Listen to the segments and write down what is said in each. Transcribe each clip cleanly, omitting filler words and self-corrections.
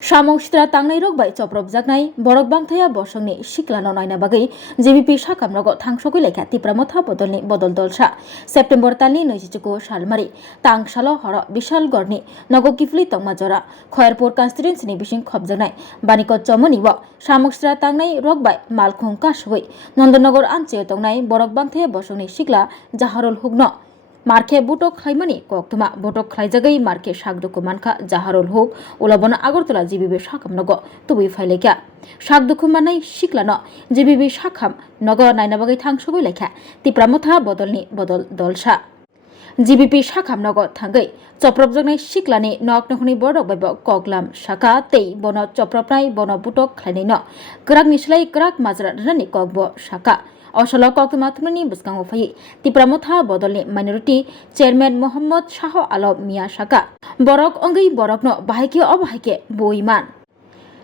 Samungstra tangnai rok bai choprop jaknai borok bangthaya bosongni siklano naina bagai JVP sakamnogo thangsogoi lekha tipramotha bodol dolsa September talni 2024 salmari tangsalo horo bishal gorni nogo kifli tongmajora Khairpur constituency ni bising khobjaknai banikot chomoni bo Samungstra tangnai rok bai malkhung kaswoi Nandanagar anche tongnai borok bangthaya bosongni sikla Jaharul Hugno Marke butok khaimani koktuma butok khaijagai marke sakduku manka Jaharul Huk ulabona Agartala JVP sakamnogo tubui faileka sakduku manai siklano JVP sakam nogo nainabagai thangsogoi lekha tipramotha bodol dolsa JVP sakamnogo thangai choprobjaknai siklani noknokhni borok bai koklam saka tei bono chopropnai bono butok khlainai no krak nislai krak majra rani kokbo saka Osolo koktuma thumni buskango phai tipramotha bodolni minority chairman Mohammad Shah Alam Mia Saka borok ongai borokno bahaike obahaike boiman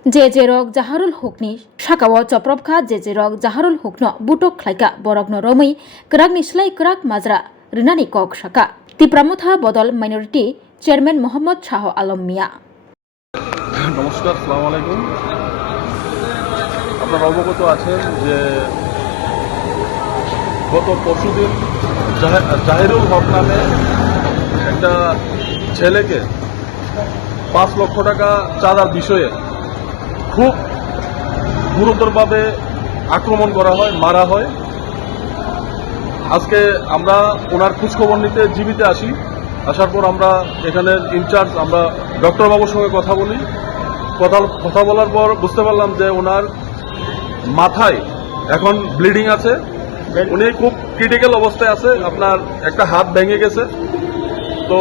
je rok Jaharul Hukni sakawo chopropkha je rok Jaharul Hukno butok khlaika borokno romai krak nislai krak majra rinani kok saka tipramotha bodol minority chairman Mohammad Shah Alam Mia নমস্কার আসসালামু আলাইকুম আপনারা অবগত আছেন যে গত পরশুদিন জাহিরুল হক নামে একটা ছেলেকে 5 লক্ষ টাকা চাঁদার বিষয়ে খুব গুরুতরভাবে আক্রমণ করা হয় মারা হয় আজকে আমরা ওনার খোঁজখবর নিতে জীবিতে আসি আসার পর আমরা এখানের ইনচার্জ আমরা ডক্টর বাবুর সঙ্গে কথা বলি কথা বলার পর বুঝতে পারলাম যে ওনার মাথায় এখন ব্লিডিং আছে উনি খুব ক্রিটিক্যাল অবস্থায় আছে আপনার একটা হাত ভেঙে গেছে তো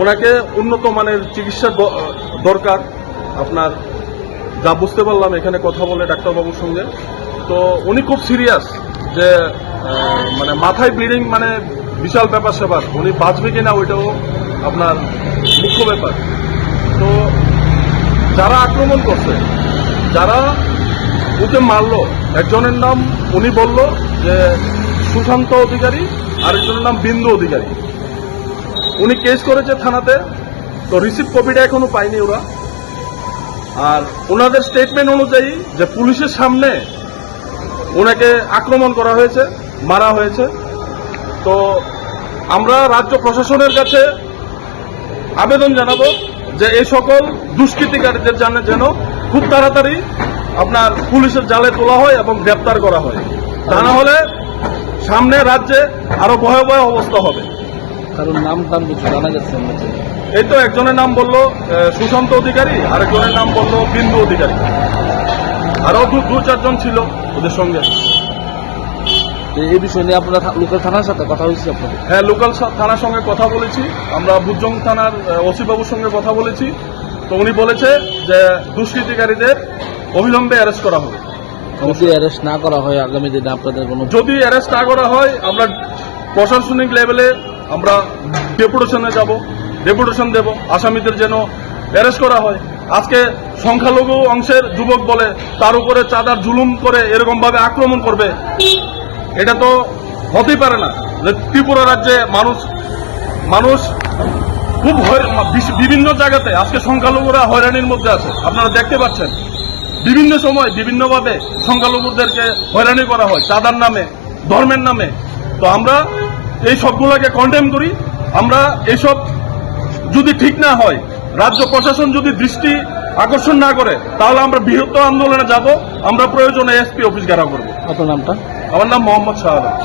ওনাকে উন্নত মানের চিকিৎসার দরকার আপনার যা বুঝতে পারলাম এখানে কথা বলে ডাক্তারবাবুর সঙ্গে তো উনি খুব সিরিয়াস যে মানে মাথায় ব্লিডিং মানে বিশাল ব্যাপার উনি বাঁচবে কিনা ওইটাও আপনার মুখ্য ব্যাপার তো যারা আক্রমণ করছে যারা ওকে মারলো একজনের নাম উনি বলল যে সুশান্ত অধিকারী আরেকজনের নাম বিন্দু অধিকারী উনি কেস করেছে থানাতে তো রিসিভ কপিটা এখনো পায়নি ওরা আর ওনাদের স্টেটমেন্ট অনুযায়ী যে পুলিশের সামনে ওনাকে আক্রমণ করা হয়েছে মারা হয়েছে তো আমরা রাজ্য প্রশাসনের কাছে আবেদন জানাবো যে এই সকল দুষ্কৃতিকারীদের যেন খুব তাড়াতাড়ি আপনার পুলিশের জালে তোলা হয় এবং গ্রেপ্তার করা হয় তা না হলে সামনে রাজ্যে আরো ভয়াবহ অবস্থা হবে কারণ নাম কিছু জানা যাচ্ছে এই তো একজনের নাম বললো সুশান্ত অধিকারী আরেকজনের নাম বললো বিন্দু অধিকারী আরো দু চারজন ছিল ওদের সঙ্গে এই বিষয় নিয়ে আপনারা লোকাল থানার সাথে কথা হয়েছে আপনাদের? হ্যাঁ লোকাল থানার সঙ্গে কথা বলেছি আমরা বুজং থানার ওসি বাবুর সঙ্গে কথা বলেছি তো উনি বলেছে যে দুষ্কৃতিকারীদের অবিলম্বে অ্যারেস্ট করা হবে যদি অ্যারেস্ট না করা হয় আগামী দিনে আপনাদের কোনো যদি অ্যারেস্ট না করা হয় আমরা প্রশাসনিক লেভেলে আমরা ডেপুটেশনে যাব ডেপুটেশন দেব আসামিদের যেন অ্যারেস্ট করা হয় আজকে সংখ্যালঘু অংশের যুবক বলে তার উপরে চাঁদার জুলুম করে এরকম ভাবে আক্রমণ করবে এটা তো হতেই পারে না যে ত্রিপুরা রাজ্যে মানুষ খুব বিভিন্ন জায়গাতে আজকে সংখ্যালঘুরা হয়রানির মধ্যে আছে আপনারা দেখতে পাচ্ছেন বিভিন্ন সময় বিভিন্নভাবে সংখ্যালঘুদেরকে হয়রানি করা হয় চাঁদার নামে ধর্মের নামে তো আমরা এই সবগুলোকে কন্ডেম করি আমরা এইসব যদি ঠিক না হয় রাজ্য প্রশাসন যদি দৃষ্টি আকর্ষণ না করে তাহলে আমরা বৃহত্তর আন্দোলনে যাব আমরা প্রয়োজনে এসপি অফিস ঘেরাও করব আপনার নামটা? আমার নাম Mohammad Shah Alam.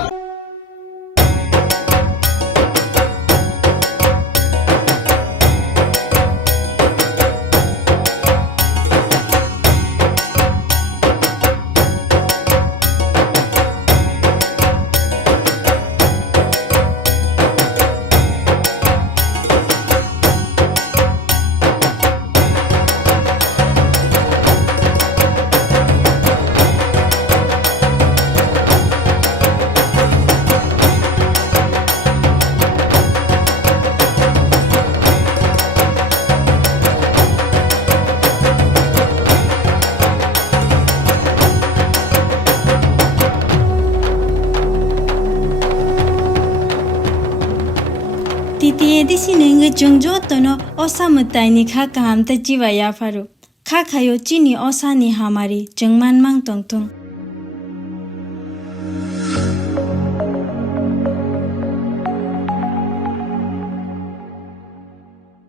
chungjo tono osamutai ni kha kaham ta jiwa ya faru kha khayo chini osani hamari jengman mang tongtung